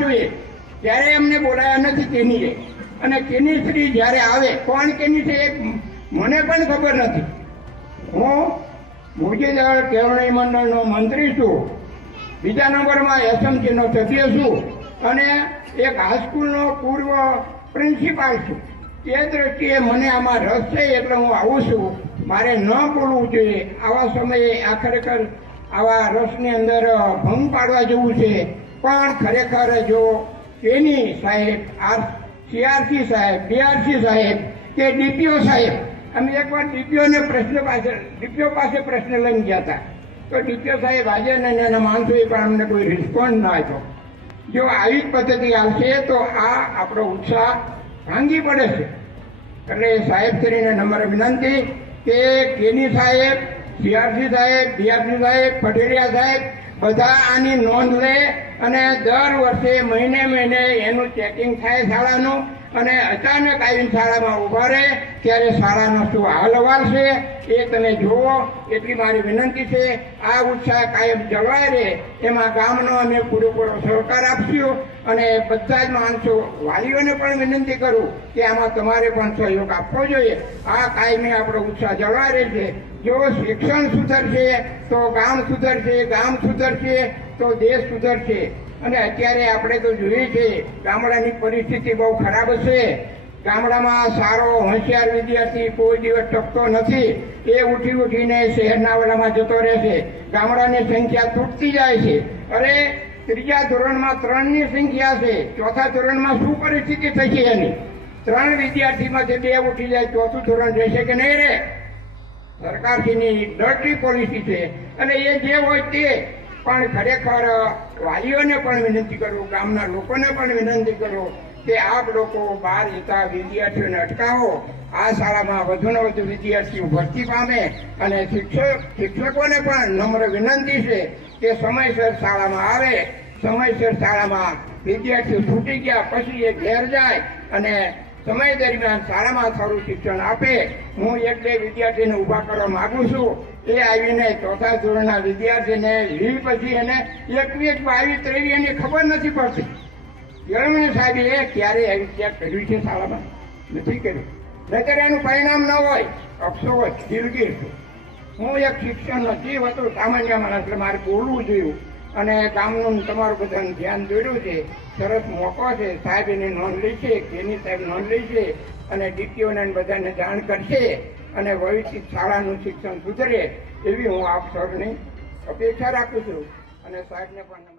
જોઈએ ત્યારે અમને બોલાયા નથી કેનીએ, અને કેનીશ્રી જ્યારે આવે કોણ કેની છે એ મને પણ ખબર નથી. હું મૂળજીદળ કેળવણી મંડળનો મંત્રી છું, બીજા નંબરમાં એસએમસીનો સભ્ય છું અને એક હાઈસ્કૂલનો પૂર્વ પ્રિન્સિપાલ છું. એ દ્રષ્ટિએ મને આમાં રસ છે એટલે હું આવું છું. મારે ન બોલવું જોઈએ આવા સમયે. આ ખરેખર આવા રસની અંદર ભંગ પાડવા જેવું છે. પણ ખરેખર જો કેની સાહેબ, સીઆરસી સાહેબ, બીઆરસી સાહેબ કે ડીપીઓ સાહેબ, અમે એકવાર ડીપીઓ પાસે પ્રશ્ન લઈને ગયા હતા, તો ડીપીઓ સાહેબ આજે ને એના માણસોએ પણ અમને કોઈ રિસ્પોન્સ ના આપ્યો. જો આવી જ પદ્ધતિ આવશે તો આ આપણો ઉત્સાહ ભાંગી પડે છે. એટલે સાહેબશ્રીને નમ્ર વિનંતી કે કેની સાહેબ, સીઆરસી સાહેબ, બીઆરસી સાહેબ, પટેરિયા સાહેબ બધા આની નોંધ લે અને દર વર્ષે મહિને એનું ચેકિંગ થાય શાળાનું, અને અચાનક આવીને શાળામાં ઉભા રહે ત્યારે શાળાનો શું હાલ અહેવાલ છે એ તમે જુઓ, એટલી મારી વિનંતી છે. આ ઉત્સાહ કાયમ જળવાય રહે એમાં ગામનો અમે પૂરેપૂરો સહકાર આપશું. અને બધા જ માણસો, વાલીઓને પણ વિનંતી કરું કે આમાં તમારે પણ સહયોગ આપવો જોઈએ. આ કાયમી આપણો ઉત્સાહ જળવાય રહેશે. જો શિક્ષણ સુધરશે તો ગામ સુધરશે, ગામ સુધરશે તો દેશ સુધરશે. અને અત્યારે આપણે તો જોઈએ છે ગામડાની પરિસ્થિતિ બહુ ખરાબ છે. ગામડામાં સારો હોશિયાર વિદ્યાર્થી કોઈ દિવસ ટકતો નથી. એ ઉઠીને શહેરના ઓલામાં જતો રહે છે. ગામડાની સંખ્યા તૂટતી જાય છે. અરે ત્રીજા ધોરણમાં 3ની સંખ્યા છે, ચોથા ધોરણમાં શું પરિસ્થિતિ થશે એની? 3 વિદ્યાર્થીમાંથી 2 ઉઠી જાય, ચોથું ધોરણ રહેશે કે નહીં રહે? સરકારશ્રીની ડર્ટી પોલિસી છે. અને એ જે હોય તે પણ ખરેખર વાલીઓને પણ વિનંતી કરું, ગામના લોકોને પણ વિનંતી કરું કે આપ લોકો બહાર જતા વિદ્યાર્થીઓને અટકાવો. આ શાળામાં વધુને વધુ વિદ્યાર્થીઓ ભરતી પામે. અને શિક્ષકોને પણ નમ્ર વિનંતી છે કે સમયસર શાળામાં આવે, સમયસર શાળામાં વિદ્યાર્થીઓ છૂટી ગયા પછી એ ઘેર જાય અને સમય દરમિયાન શાળામાં સારું શિક્ષણ આપે. હું 1-2 વિદ્યાર્થીને ઊભા કરવા માંગુ છું. એ આવીને ચોથા ધોરણના વિદ્યાર્થીને પછી એને 21, 22, 23 એની ખબર નથી પડતી. કેળવણી સાહેબે એ ક્યારે આવી ચેક કર્યું છે શાળામાં? નથી કર્યું. નહીતર એનું પરિણામ ન હોય. અફસોસ, દિલગીર છું. હું એક શિક્ષણનો જીવ હતો, સામાન્ય માણસ, એટલે મારે બોલવું જોયું. અને ગામનું તમારું બધાનું ધ્યાન દોર્યું છે. સરસ મોકો છે. સાહેબ એની નોંધ લે છે, કેની સાહેબ નોંધ લે છે અને ડીપીઓને બધાને જાણ કરશે અને ભવિષ્ય શાળાનું શિક્ષણ સુધરે એવી હું આપ સૌની અપેક્ષા રાખું છું. અને સાહેબને પણ